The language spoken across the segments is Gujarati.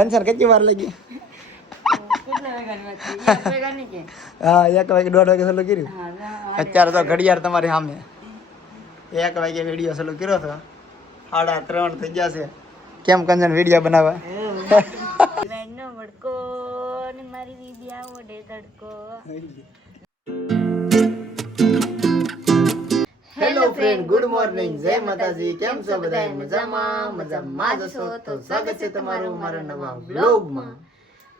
કંચન કેટલી વાર લાગી? હા 1 વાગે 1:30 વાગે ચાલુ કર્યું. અત્યારે તો ઘડિયાળ તમારી સામે 1 વાગે વિડીયો ચાલુ કર્યો હતો. 3:30 થઈ ગયા છે. કેમ કંચન વિડીયો બનાવવા? હેલો ફ્રેન્ડ, ગુડ મોર્નિંગ, જય માતાજી. કેમ છો બધા? મજામાં છો? તો સ્વાગત છે તમારું મારા નવા બ્લોગમાં.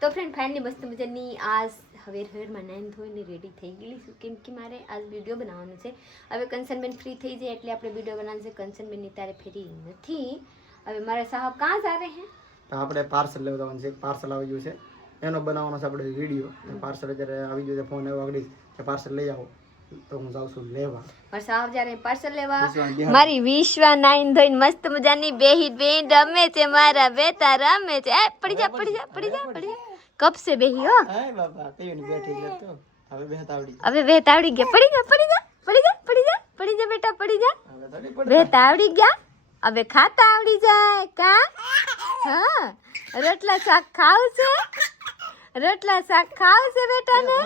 તો ફ્રેન્ડ ફાઇનલી મસ્ત મજાની આજ હવેરમાં નાઈન ધોઈને રેડી થઈ ગયેલી છું, કેમ કે મારે આજ વિડીયો બનાવવાનો છે. હવે કંચનબેન ફ્રી થઈ જાય એટલે આપણે વિડીયો બનાવવાનો છે. કંચનબેનની તારે ફ્રી નથી. હવે મારા સાહેબ કાં જા રહે હે? તો આપણે પાર્સલ લેવા જવાનું છે. પાર્સલ આવી ગયું છે, એનો બનાવવાનો છે આપણે વિડીયો. પાર્સલ અત્યારે આવી ગયું છે. ફોન આવ્યો આગળ કે પાર્સલ લઈ આવો, તો હું જાઉં છું લેવા. મારા સાહેબ જ્યારે પાર્સલ લેવા મારી વિશ્વા નાઈન ધોઈને મસ્ત મજાની બેહી બેન રમે છે. મારા બેટા રમે છે. એ પડી જા પડી જા પડી જા પડી જા. કપ સે બેહી હો. હાય બાપા, કઈ ની બેઠી ગયો તો હવે બેહતા આવડી. હવે બેહતા આવડી ગયા. પડી જા પડી જા પડી જા પડી જા પડી જા બેટા પડી જા. બેહતા આવડી ગયા. હવે ખાતા આવડી જાય કા? હા, રોટલા શાક ખાવ છે? રોટલા શાક ખાવ છે બેટાને?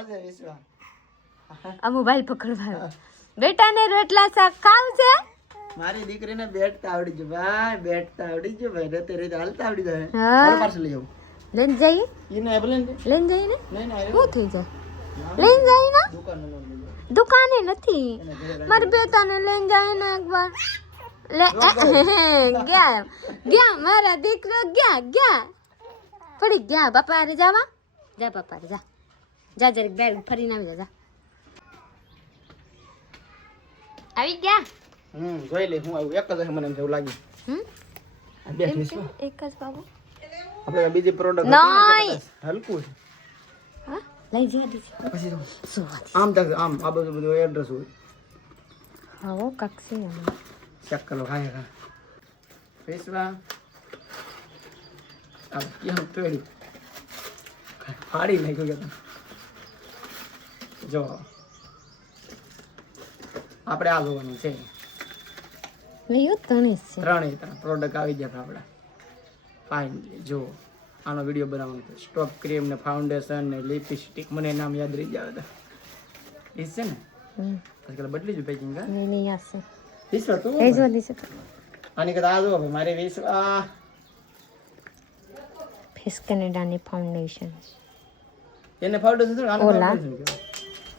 આ મોબાઈલ પકડવા બેટાને રોટલા શાક ખાવ છે? મારી દીકરીને બેઠતા આવડી ગયું ભાઈ, બેઠતા આવડી ગયું ભાઈ. રતે રીતે હાલતા આવડી જાય. હા, પાર્સલ લઈ આવું. લઈને જઈએ. ઈને લઈને લઈને જઈએ ને? નહીં નહીં શું થઈ જાય? લઈને જઈએ ને? દુકાને નથી. મારી બેટાને લઈને જાય ને એકવાર. લે ગયા ગયા મારા દીકરો ગયા ગયા પડી ગયા. બાપા અરે જાવા જા. બાપા જા જા જરીક બેર ફરીને આવી જા. આવી ગયા. જોઈ લે હું આવું. એક જ મને એમ જેવું લાગ્યું. આ બે વિશ્વા એક જ બાબુ. આપણે બીજી પ્રોડક્ટ નહીં હલકું છે. હા લઈ જવા દીધી. પછી તો સુવા આમ તક આમ આ બધું એડ્રેસ હોય. હા ઓ કક્ષી ચેક કરો. ખાય ખા વિશ્વા આ કેમ તોડી ફાડી નાખ્યું કે જો આપણે આ જોવાનું છે. લ્યો તણી છે. ત્રણ પ્રોડક્ટ આવી ગયા આપણે. ફાઇનલી જો આનો વિડીયો બનાવવાનો છે. સ્ટોપ ક્રીમ ને ફાઉન્ડેશન ને લિપસ્ટિક. મને નામ યાદ રહી જાય બધા. એ છે ને આજકાલ બદલી જ પેકિંગ. નહીં આસે વિશ્વા તું એ જો દીસે આની કદા આ જો હવે મારે વિશ્વા ફેસ કેનેડાની ફાઉન્ડેશન એને ફાઉન્ડેશન છે આને ઓલા. ફાઉન્ડેશન કહેવાય.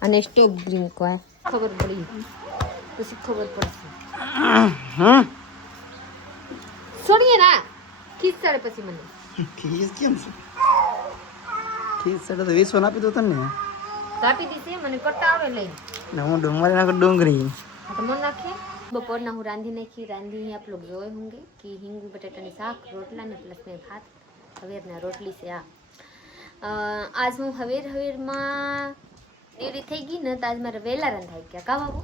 અને સ્ટોપ ગ્રીન કોઈ ખબર પડી પછી ખબર પડશે. હા છોડીએ ના ખીસ ચડે પછી મને. ખીસ કેમ છે? ખીસ ચડે તો વિશ્વા આપી દો તને. કાપી દીધી મને કટા આવે લઈ ને હું ડુંગળી નાખું ડુંગળી. तो मन रखे बपोर ना हूँ रांधी नहीं रांधी आप लोग जोए होंगे कि हिंगू बटेटा ने शाक रोटला ने प्लस में भात हवेर ना रोटली से आज हूँ हवेर में डेरी થઈ ગઈ ને તો આજ મારે વહેલા રંધાઈ ગયા કા બાબુ.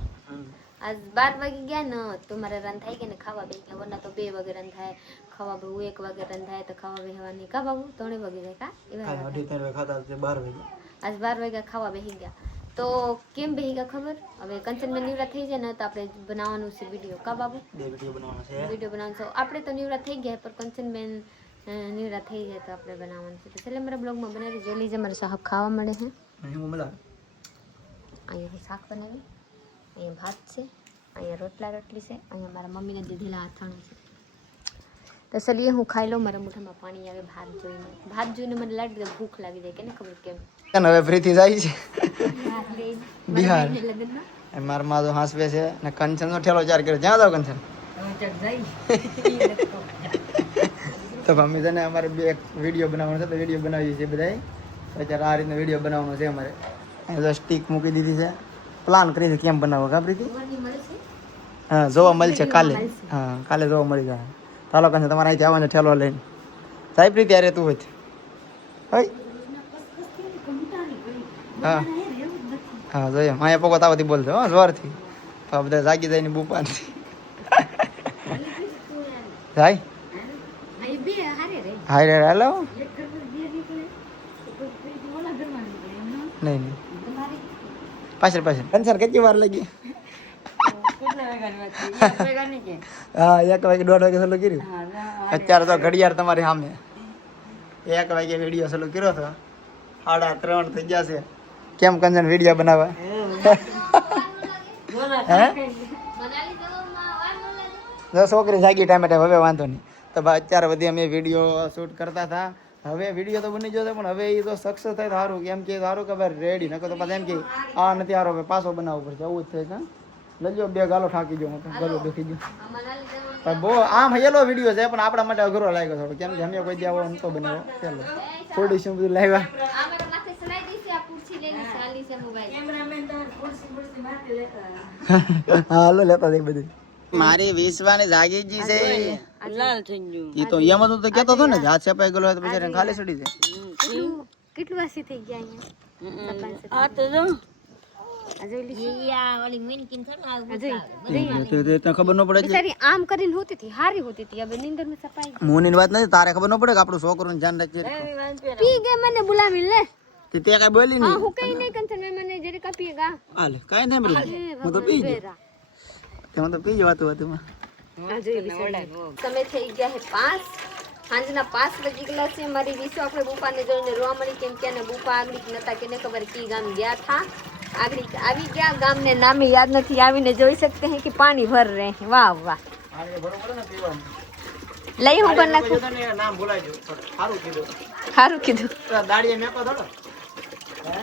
આજ 12 વાગે ગયા ને તો મારે રંધાઈ ગયા ને ખાવા બે ગયા. વરના તો 2 વાગે રંધાય ખાવા બહુ 1 વાગે રંધાય તો ખાવા બેહવાની કા બાબુ 3 વાગે જાય કા એવા. અઢી 3 વાગે ખાતા 12 વાગે. આજ 12 વાગ્યા ખાવા બેસી ગયા. તો કેમ બેહી ગયા ખબર? હવે કંચનબેન નિવરા થઈ જાય ને તો આપણે બનાવવાનું છે વિડીયો કા બાબુ. બે વિડીયો બનાવવાનો છે. વિડીયો બનાવવાનો છે. આપણે તો નિવરા થઈ ગયા પણ કંચનબેન નિવરા થઈ જાય તો આપણે બનાવવાનું છે. તો છેલ્લે મારા બ્લોગમાં બનાવી જોઈ લીજે. મારા સાહેબ ખાવા મળે છે. હું મજા અહીંયા હું શાક બનાવી, અહીંયા ભાત છે, અહીંયા રોટલી છે, અહીંયા મારા મમ્મીને દીધેલા અથાણું છે. તો ચલીએ હું ખાઈ લઉં. મારા મોઢામાં પાણી આવે ભાત જોઈને મને લાગે ભૂખ લાગી જાય કે ને ખબર કેમ. હવે ફ્રી થી જાય છે બિહાર. લગ્નમાં મારા માં તો હાંસવે છે ને કંચન નો ઠેલો ચાર કર્યો. જ્યાં જાવ કંચન તો મમ્મી તને અમારે બે વિડીયો બનાવવાનો છે તો વિડીયો બનાવીએ છીએ બધા. અત્યારે આ રીતનો વિડીયો બનાવવાનો છે અમારે. અહીંયા તો સ્ટીક મૂકી દીધી છે. પ્લાન કરી છે કેમ બનાવો ખબર? હા જોવા મળશે કાલે. હા કાલે જોવા મળી જાય. ચાલો કંચન તમારે અહીંથી આવવાનો ઠેલો લઈને સાહેબ પ્રીતિ યારે તું હોય. હા હા જોઈએ માયા પગો તાવથી બોલજો હો જોરથી. તો બધા જાગી જાય ને બુપાનથી જાય. હાય રે હાલો. નહીં પાછળ કંચન કેટલી વાર લાગી? હા 1 વાગે 1:30 વાગે ચાલુ કર્યું. અત્યારે તો ઘડિયાળ તમારી સામે 1 વાગે વિડીયો ચાલુ કર્યો હતો 3:30 થઈ ગયા છે કેમ કંજન વિડીયો બનાવવા હે જો છોકરી જાગી ટાઈમે હવે વાંધો નહીં તો ભાઈ અત્યારે બધી અમે વિડીયો શૂટ કરતા હતા હવે વિડીયો તો બની ગયો છે પણ હવે એ તો સક્સેસ થાય તો સારું કેમ કે સારું કે ભાઈ રેડી નકો તો પાછા એમ કે આ નથી સારો ભાઈ પાછો બનાવવો પડશે આવું જ થાય છે લજો 2 ગાલો ઠાકી ગયો હું ગલો દુખી ગયો પણ બહુ આમ હેલો વિડીયો છે પણ આપણા માટે અઘરો લાગ્યો થોડો કેમ કે અમે કોઈ દી આવો નતો બનાવ્યો ચાલો થોડી શું બધું લાવ્યા હાલો લેતા દે બધું મારી વિશ્વાની જાગી ગઈ છે લાલ થઈ ગયું ઈ તો એમ તો કેતો હતો ને હાથ છપાઈ ગયો તો બિચારાને ખાલી સડી જાય કેટલું વાસી થઈ ગયા અહીંયા આ તો જો તને ખબર ન પડે બિચારી આમ કરીને હોતી હતી હારી હોતી હતી હવે નીંદર में સપાઈ મોની વાત નથી તારે ખબર ન પડે કે આપણું છોકરું ધ્યાન રાખજે પી ગઈ મને બોલાવી લે તે કઈ બોલી હા નહીં હું કઈ નહીં કંચન મેં મને જરી કપીએગા હાલે કઈ નહીં બરી હું તો પી ગયો તેમાં તો પી જ વાતું વાતુંમાં તમે થઈ ગયા હે 5 સાંજના 5 વાગી ગયેલા છે મારી વિશે આપણે બુપાને જોઈને રોવા મળી કેમ કે એને બુપા આગળ નતા કેને ખબર કી ગામ ગયા થા આગળ આવી ગયા ગામને નામે યાદ નથી આવીને જોઈ सकते हैं कि पानी भर रहे हैं वाह वाह આને બરોબર ને પીવાનું લઈ હું બન નાખું તને નામ ભૂલાઈ ગયું સારું કીધું સારું કીધું દાડીએ મેકો થોડો હે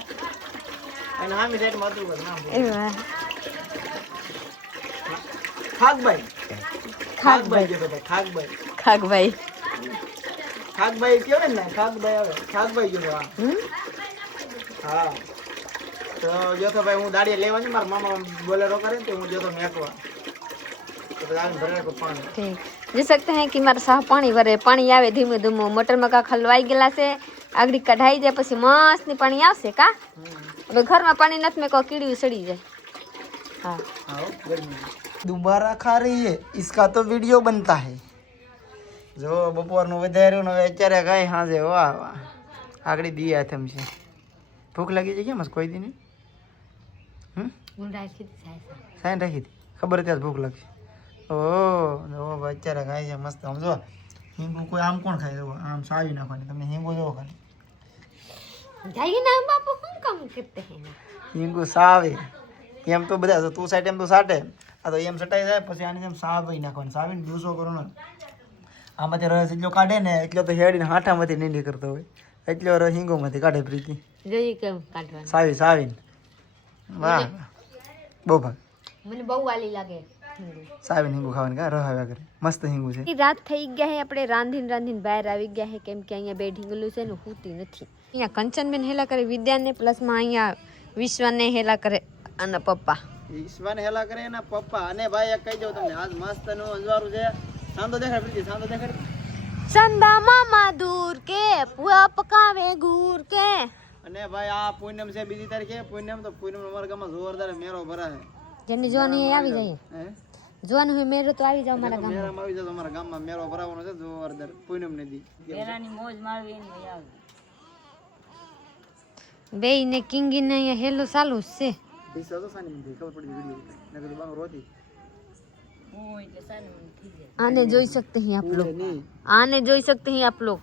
અને આમી સાઈડ માં હતું નામ એ વાહ ખાગભાઈ ખાગભાઈ કીધું ભાઈ ખાગભાઈ ખાગભાઈ ખાગભાઈ કયો ને ખાગભાઈ આવે ખાગભાઈ કીધું હા તો જો તો ભાઈ હું દાડીએ લેવાની મારા મામા બોલેરો કરે ને તો હું જો તો મેકવા તો બધા ભરે કો પાણી ठीक जी सकते हैं कि मारा साह पानी भरे पानी આવે ધીમે ધીમે મોટર માં કા ખલવાઈ ગયેલા છે આગળી કઢાઈ જાય પછી મસ્ત ની પાણી આવશે કા હવે ઘરમાં પાણી નથી મેં કો કીડી સડી જાય हाँ आओ गर्मी दोबारा खा रही है इसका तो वीडियो बनता है જો બપોરનું વધાર્યું ને હવે અત્યારે કઈ હાજે વાહ વાહ આગળી દિયા થમ છે ભૂખ લાગી છે કેમ કોઈ દી નહીં સાઈન રાખી હતી ખબર ત્યાં ભૂખ લાગશે ઓહ જો અત્યારે ખાય છે મસ્ત આમ જો હિંગુ કોઈ આમ કોણ ખાય જો આમ સાવી નાખવાની તમને હિંગુ જોવો ખાલી जाइए ना बापू हम काम करते हैं હિંગુ સાવે એમ તો બધા તું સાઈડ એમ તો સાટે આ તો એમ સટાઈ જાય પછી આની જેમ સાવી નાખવાની સાવીને ડૂસો કરો ને આમાંથી રસ એટલો કાઢે ને એટલો તો હેડીને હાથામાંથી નીંડી કરતો હોય એટલો રસ હિંગોમાંથી કાઢે પ્રીતિ જોઈએ કેમ કાઢવાનું સાવીને વાહ બહુ ભાગ મને બહુ વાલી લાગે સાવીને હિંગુ ખાવાની કા રહ આવ્યા કરે મસ્ત હિંગુ છે રાત થઈ ગયા હે આપણે રાંધીને બહાર આવી ગયા હે કેમ કે અહીંયા બે ઢીંગલું છે ને હોતી નથી અહીંયા કંચનબેન હેલા કરે વિદ્યાને પ્લસમાં અહીંયા વિશ્વને હેલા કરે અને પપ્પા ઈશ્વરને હેલા કરે એના પપ્પા અને ભાઈ એક કહી દઉં તમને આજ મસ્ત નું અંજવારું છે સાંદો દેખાડ પ્રીતિ સાંદો દેખાડ સંદા મામા દૂર કે પુઆ પકાવે ગુર કે અને ભાઈ આ પૂનમ છે બીજી તારીખે પૂનમ તો પૂનમ અમારા ગામમાં જોરદાર મેરો ભરાય જેની જોવાની આવી જાય હે જોવાનું હોય મેરો તો આવી જાવ મારા ગામમાં મેરામાં આવી જાય તો અમારા ગામમાં મેરો ભરાવાનો છે જોરદાર પૂનમ ને દી મેરાની મોજ માળવી એની આવે બે ને કિંગી ને અહીંયા હેલો ચાલુ જ છે દિશા તો સાની મને ખબર પડી વિડિયો નકર બાંગ રોતી ઓય એટલે સાને મને થઈ જાય आने જોઈ सकते हैं आप लोग आने જોઈ सकते हैं आप लोग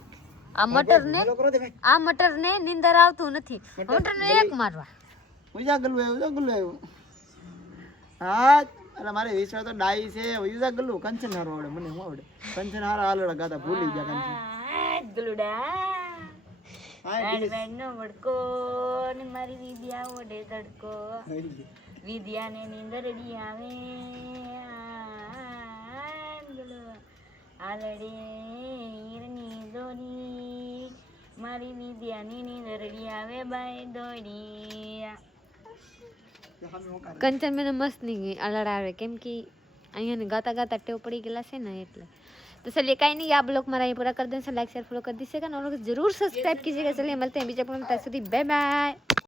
આ મટર ને નીંદર આવતું નથી મટર ને એક મારવા ઉજા ગલ્લુ આવ્યું હા અરે મારે વિશ્વ તો ડાઈ છે ઉજા ગલ્લુ કંચન હારો આવડે મને હું આવડે કંચન હારો હાલડા ગાતા ભૂલી ગયા કંચન ગલુડા નો વડકો ને મારી વિદ્યા ઓડે તડકો વિદ્યાને નીંદરડી આવે આલડે ઈરની દોરી મારી વિદ્યાની નીંદરડી આવે બાય દોડી કંચન મને મસ્ત નહીં અલડાવે કેમ કે અહીંયા ને ગાતા ગાતા ટેવ પડી ગયેલા છે ને એટલે तो चलिए कहीं नहीं आप लोग हमारा ये पूरा कर दें लाइक शेयर फॉलो कर दीजिएगा और लोग जरूर सब्सक्राइब कीजिएगा चलिए मिलते हैं बीजा बाय बाय।